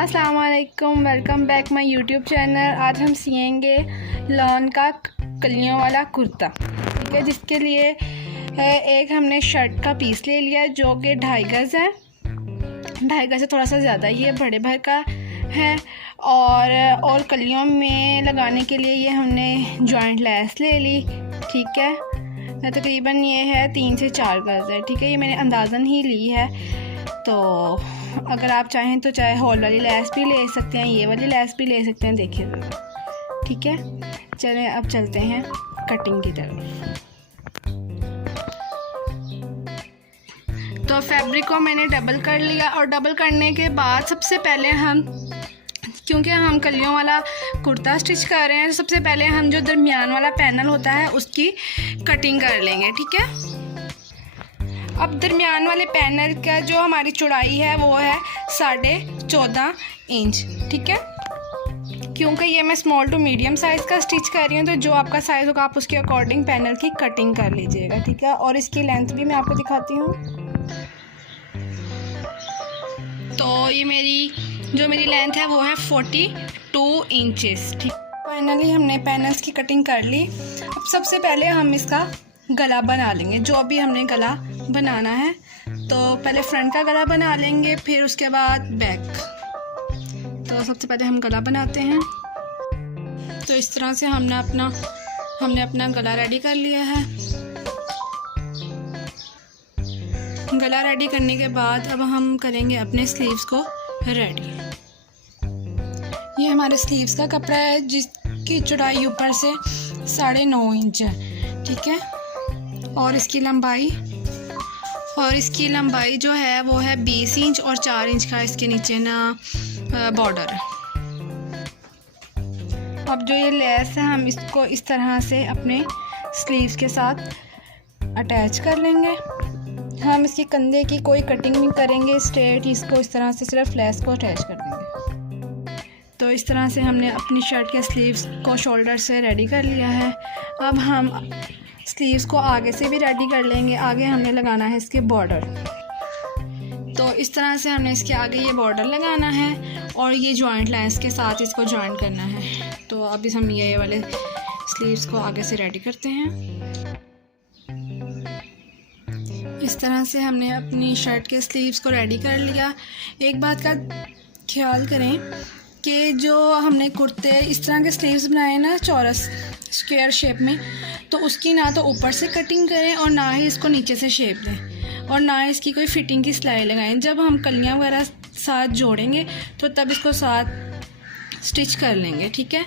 अस्सलाम वालेकुम, welcome back my YouTube channel. आज हम सिएंगे लॉन का कलियों वाला कुर्ता, ठीक है। जिसके लिए एक हमने शर्ट का पीस ले लिया जो कि 2.5 गज़ है, 2.5 गज़ से थोड़ा सा ज़्यादा, ये बड़े भर का है। और कलियों में लगाने के लिए ये हमने जॉइंट लेस ले ली, ठीक है। तकरीबन ये है 3 से 4 गज़ है, ठीक है। ये मैंने अंदाज़न ही ली है, तो अगर आप चाहें तो चाहे हॉल वाली लेस भी ले सकते हैं, ये वाली लेस भी ले सकते हैं, देखिए, ठीक है। चलें अब चलते हैं कटिंग की तरफ। तो फैब्रिक को मैंने डबल कर लिया, और डबल करने के बाद सबसे पहले क्योंकि हम कलियों वाला कुर्ता स्टिच कर रहे हैं, तो सबसे पहले हम जो दरमियान वाला पैनल होता है उसकी कटिंग कर लेंगे, ठीक है। अब दरमियान वाले पैनल का जो हमारी चौड़ाई है वो है 14.5 इंच, ठीक है। क्योंकि ये मैं स्मॉल टू मीडियम साइज़ का स्टिच कर रही हूँ, तो जो आपका साइज़ होगा आप उसके अकॉर्डिंग पैनल की कटिंग कर लीजिएगा, ठीक है। और इसकी लेंथ भी मैं आपको दिखाती हूँ। तो ये मेरी लेंथ है वो है 42 इंचेस, ठीक। फाइनली हमने पैनल्स की कटिंग कर ली। अब सबसे पहले हम इसका गला बना लेंगे, जो भी हमने गला बनाना है। तो पहले फ्रंट का गला बना लेंगे, फिर उसके बाद बैक। तो सबसे पहले हम गला बनाते हैं। तो इस तरह से हमने अपना गला रेडी कर लिया है। गला रेडी करने के बाद अब हम करेंगे अपने स्लीव्स को रेडी। ये हमारे स्लीव्स का कपड़ा है जिसकी चौड़ाई ऊपर से 9.5 इंच है, ठीक है। और इसकी लंबाई जो है वो है 20 इंच, और 4 इंच का इसके नीचे ना बॉर्डर है। अब जो ये लेस है हम इसको इस तरह से अपने स्लीव्स के साथ अटैच कर लेंगे। हम इसकी कंधे की कोई कटिंग नहीं करेंगे, स्ट्रेट इसको इस तरह से सिर्फ लेस को अटैच कर देंगे। तो इस तरह से हमने अपनी शर्ट के स्लीव्स को शोल्डर से रेडी कर लिया है। अब हम स्लीव्स को आगे से भी रेडी कर लेंगे। आगे हमने लगाना है इसके बॉर्डर। तो इस तरह से हमने इसके आगे ये बॉर्डर लगाना है, और ये जॉइंट लेस के साथ इसको जॉइन करना है। तो अभी हम ये वाले स्लीव्स को आगे से रेडी करते हैं। इस तरह से हमने अपनी शर्ट के स्लीव्स को रेडी कर लिया। एक बात का ख्याल करें कि जो हमने कुर्ते इस तरह के स्लीव्स बनाए ना चौरस स्क्वायर शेप में, तो उसकी ना तो ऊपर से कटिंग करें और ना ही इसको नीचे से शेप दें, और ना इसकी कोई फिटिंग की सिलाई लगाएं। जब हम कलियां वगैरह साथ जोड़ेंगे तो तब इसको साथ स्टिच कर लेंगे, ठीक है।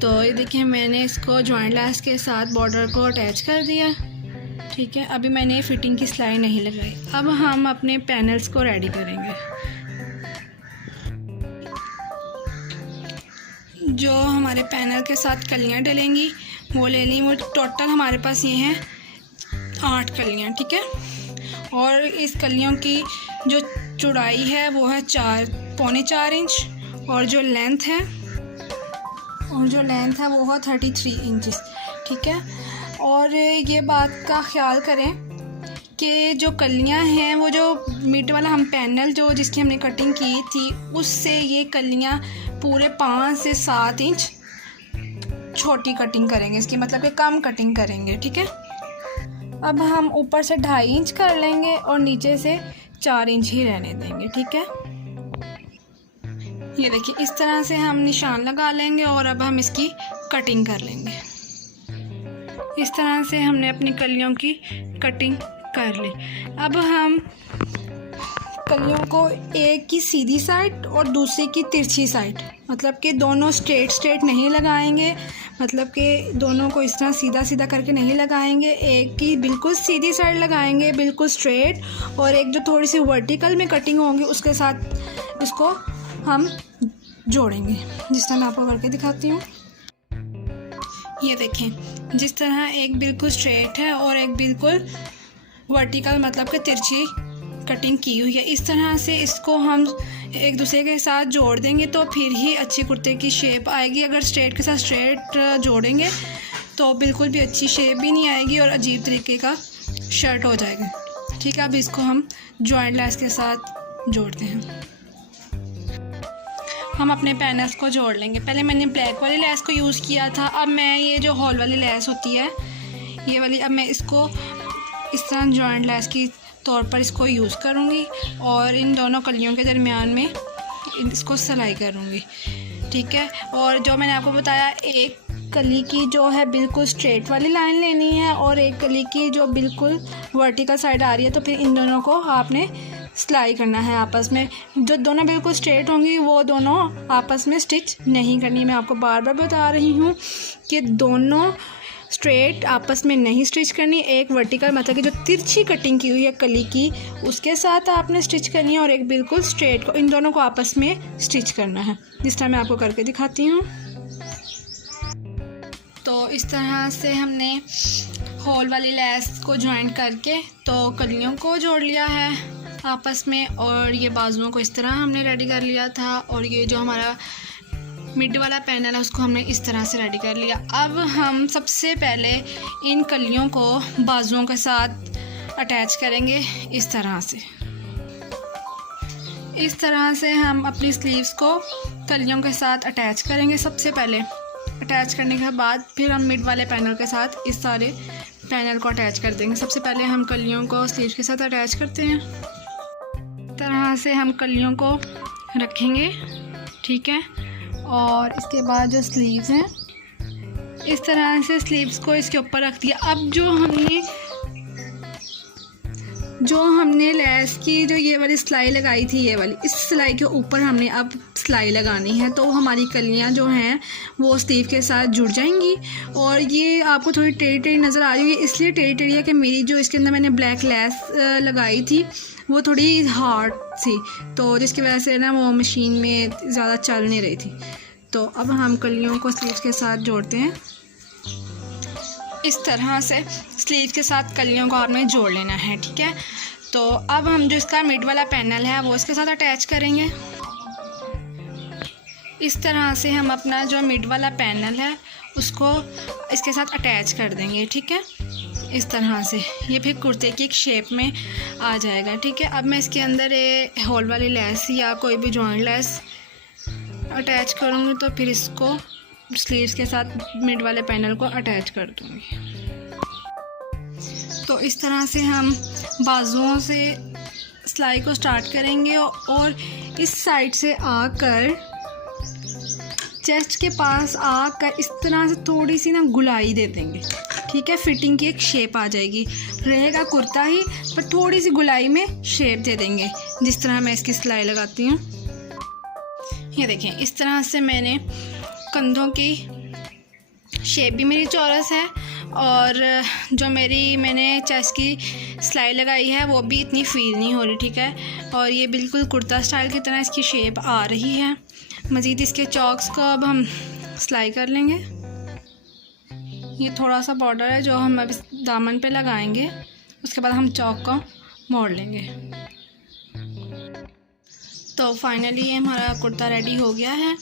तो ये देखिए मैंने इसको जॉइंट लेस के साथ बॉर्डर को अटैच कर दिया, ठीक है। अभी मैंने फिटिंग की सिलाई नहीं लगाई। अब हम अपने पैनल्स को रेडी करेंगे। जो हमारे पैनल के साथ कलियां डलेंगी वो ले ली। वो टोटल हमारे पास ये हैं 8 कलियां, ठीक है। और इस कलियों की जो चौड़ाई है वो है 4.25 इंच, और जो लेंथ है वो है 33 इंचेस, ठीक है। और ये बात का ख्याल करें कि जो कलियां हैं वो जो मिड वाला हम पैनल जो जिसकी हमने कटिंग की थी उससे ये कलियां पूरे 5 से 7 इंच छोटी कटिंग करेंगे, इसकी मतलब कि कम कटिंग करेंगे, ठीक है। अब हम ऊपर से 2.5 इंच कर लेंगे और नीचे से 4 इंच ही रहने देंगे, ठीक है। ये देखिए इस तरह से हम निशान लगा लेंगे, और अब हम इसकी कटिंग कर लेंगे। इस तरह से हमने अपनी कलियों की कटिंग कर ली। अब हम कलियों को एक की सीधी साइड और दूसरी की तिरछी साइड, मतलब कि दोनों स्ट्रेट नहीं लगाएंगे, मतलब कि दोनों को इस तरह सीधा सीधा करके नहीं लगाएंगे। एक की बिल्कुल सीधी साइड लगाएंगे, बिल्कुल स्ट्रेट, और एक जो थोड़ी सी वर्टिकल में कटिंग होंगी उसके साथ इसको हम जोड़ेंगे, जिस तरह मैं आपको करके दिखाती हूँ। ये देखें जिस तरह एक बिल्कुल स्ट्रेट है और एक बिल्कुल वर्टिकल, मतलब कि तिरछी कटिंग की हुई है। इस तरह से इसको हम एक दूसरे के साथ जोड़ देंगे तो फिर ही अच्छी कुर्ते की शेप आएगी। अगर स्ट्रेट के साथ स्ट्रेट जोड़ेंगे तो बिल्कुल भी अच्छी शेप भी नहीं आएगी और अजीब तरीके का शर्ट हो जाएगा, ठीक है। अब इसको हम जॉइंट लेस के साथ जोड़ते हैं। हम अपने पैनल्स को जोड़ लेंगे। पहले मैंने ब्लैक वाली लेस को यूज़ किया था, अब मैं ये जो हॉल वाली लेस होती है ये वाली, अब मैं इसको इस तरह जॉइंट लेस की तौर पर इसको यूज़ करूँगी और इन दोनों कलियों के दरमियान में इसको सिलाई करूँगी, ठीक है। और जो मैंने आपको बताया, एक कली की जो है बिल्कुल स्ट्रेट वाली लाइन लेनी है और एक कली की जो बिल्कुल वर्टिकल साइड आ रही है, तो फिर इन दोनों को आपने सिलाई करना है आपस में। जो दोनों बिल्कुल स्ट्रेट होंगी वो दोनों आपस में स्टिच नहीं करनी। मैं आपको बार बार बता रही हूँ कि दोनों स्ट्रेट आपस में नहीं स्टिच करनी। एक वर्टिकल मतलब कि जो तिरछी कटिंग की हुई है कली की उसके साथ आपने स्टिच करनी है और एक बिल्कुल स्ट्रेट को, इन दोनों को आपस में स्टिच करना है, जिस तरह मैं आपको करके दिखाती हूँ। तो इस तरह से हमने होल वाली लेस को ज्वाइन करके तो कलियों को जोड़ लिया है आपस में, और ये बाजुओं को इस तरह हमने रेडी कर लिया था, और ये जो हमारा मिड वाला पैनल है उसको हमने इस तरह से रेडी कर लिया। अब हम सबसे पहले इन कलियों को बाजुओं के साथ अटैच करेंगे इस तरह से। इस तरह से हम अपनी स्लीव्स को कलियों के साथ अटैच करेंगे सबसे पहले। अटैच करने के बाद फिर हम मिड वाले पैनल के साथ इस सारे पैनल को अटैच कर देंगे। सबसे पहले हम कलियों को स्लीव्स के साथ अटैच करते हैं। इस तरह से हम कलियों को रखेंगे, ठीक है। और इसके बाद जो स्लीव्स हैं इस तरह से स्लीव्स को इसके ऊपर रख दिया। अब जो हमने लेस की जो ये वाली सिलाई लगाई थी, ये वाली, इस सिलाई के ऊपर हमने अब सिलाई लगानी है, तो हमारी कलियां जो हैं वो स्लीव के साथ जुड़ जाएंगी। और ये आपको थोड़ी टेढ़ी टेढ़ी नज़र आ रही है, इसलिए टेढ़ी टेढ़ी है कि मेरी जो इसके अंदर मैंने ब्लैक लेस लगाई थी वो थोड़ी हार्ड थी, तो जिसकी वजह से ना वो मशीन में ज़्यादा चल नहीं रही थी। तो अब हम कलियों को स्लीव्स के साथ जोड़ते हैं। इस तरह से स्लीव के साथ कलियों को आपने जोड़ लेना है, ठीक है। तो अब हम जो इसका मिड वाला पैनल है वो इसके साथ अटैच करेंगे। इस तरह से हम अपना जो मिड वाला पैनल है उसको इसके साथ अटैच कर देंगे, ठीक है। इस तरह से ये फिर कुर्ते की एक शेप में आ जाएगा, ठीक है। अब मैं इसके अंदर होल वाली लेस या कोई भी जॉइंट लेस अटैच करूँगी, तो फिर इसको स्लीव्स के साथ मिड वाले पैनल को अटैच कर दूँगी। तो इस तरह से हम बाजुओं से सिलाई को स्टार्ट करेंगे और इस साइड से आकर चेस्ट के पास आकर इस तरह से थोड़ी सी ना गुलाई दे देंगे, ठीक है। फिटिंग की एक शेप आ जाएगी, रहेगा कुर्ता ही पर थोड़ी सी गुलाई में शेप दे देंगे, जिस तरह मैं इसकी सिलाई लगाती हूँ। ये देखें, इस तरह से मैंने कंधों की शेप भी मेरी चौरस है और जो मैंने चेस्ट की सिलाई लगाई है वो भी इतनी फील नहीं हो रही, ठीक है। और ये बिल्कुल कुर्ता स्टाइल की तरह इसकी शेप आ रही है। मज़ीद इसके चॉक्स को अब हम सिलाई कर लेंगे। ये थोड़ा सा बॉर्डर है जो हम अब दामन पे लगाएंगे, उसके बाद हम चॉक को मोड़ लेंगे। तो फाइनली ये हमारा कुर्ता रेडी हो गया है।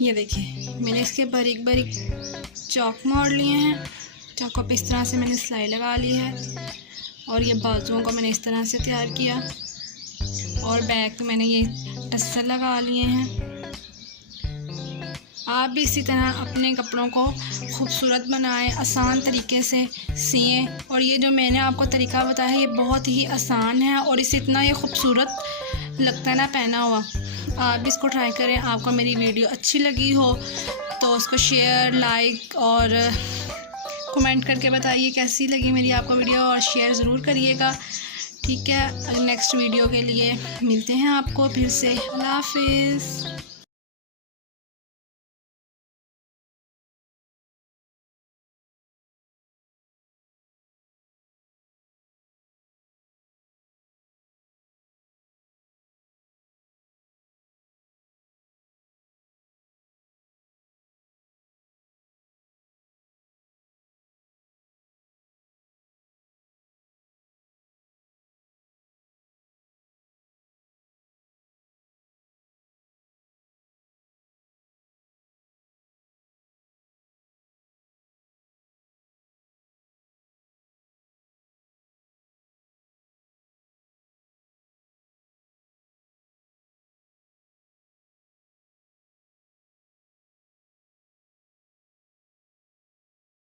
ये देखिए, मैंने इसके बारीक बारीक चौक मोड़ लिए हैं। चौकों पे इस तरह से मैंने सिलाई लगा ली है और ये बाजुओं को मैंने इस तरह से तैयार किया और बैक पे मैंने ये टस्सर लगा लिए हैं। आप भी इसी तरह अपने कपड़ों को खूबसूरत बनाएं, आसान तरीके से सिएं। और ये जो मैंने आपको तरीका बताया है ये बहुत ही आसान है और इससे इतना ये खूबसूरत लगता है ना पहना हुआ। आप भी इसको ट्राई करें। आपको मेरी वीडियो अच्छी लगी हो तो उसको शेयर, लाइक और कमेंट करके बताइए कैसी लगी मेरी आपको वीडियो, और शेयर ज़रूर करिएगा, ठीक है। नेक्स्ट वीडियो के लिए मिलते हैं आपको फिर से। अल्लाह हाफिज़।